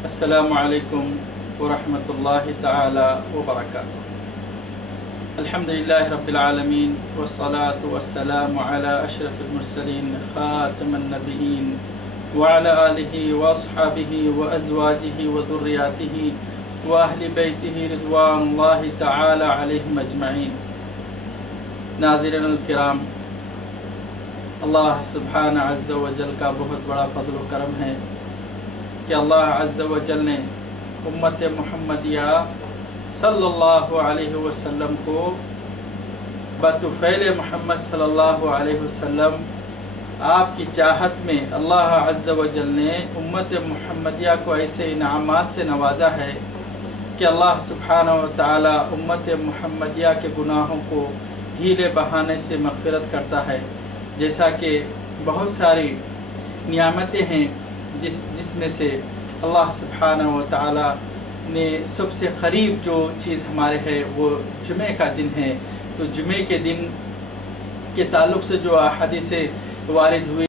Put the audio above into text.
अस्सलामु अलैकुम वरहमतुल्लाहि तआला वबरकातुहू। अल्हम्दुलिल्लाहि रब्बिल आलमीन वस्सलातु वस्सलामु अला अशरफिल मुरसलीन खातमन नबिय्यीन व अला आलिहि व अस्हाबिहि व अज़वाजिहि व दुर्रियातिहि व अहलि बैतिहि रिज़वानुल्लाहि तआला अलैहिम अजमईन। नाज़रीन किराम, अल्लाह सुब्हाना अज़्ज़ा व जल का बहुत बड़ा फ़ज़ल व करम है कि अल्लाह अज़्ज़ा व जल ने उम्मत मुहम्मदिया सल्लल्लाहु अलैहि वसल्लम को बतुफ़ैल मोहम्मद सल्लल्लाहु अलैहि वसल्लम आपकी चाहत में अल्लाह अज़्ज़ा व जल ने उम्मत मुहम्मदिया को ऐसे इनामात से नवाजा है कि अल्लाह सुब्हानहु व तआला उम्मत मुहम्मदिया के गुनाहों को हीले बहाने से मग़फ़िरत करता है। जैसा कि बहुत सारी नियामतें हैं जिसमें से अल्लाह सुब्हानहु व तआला ने सबसे क़रीब जो चीज़ हमारे है वो जुमे का दिन है। तो जुमे के दिन के ताल्लुक़ से जो हदीसें वारिद हुई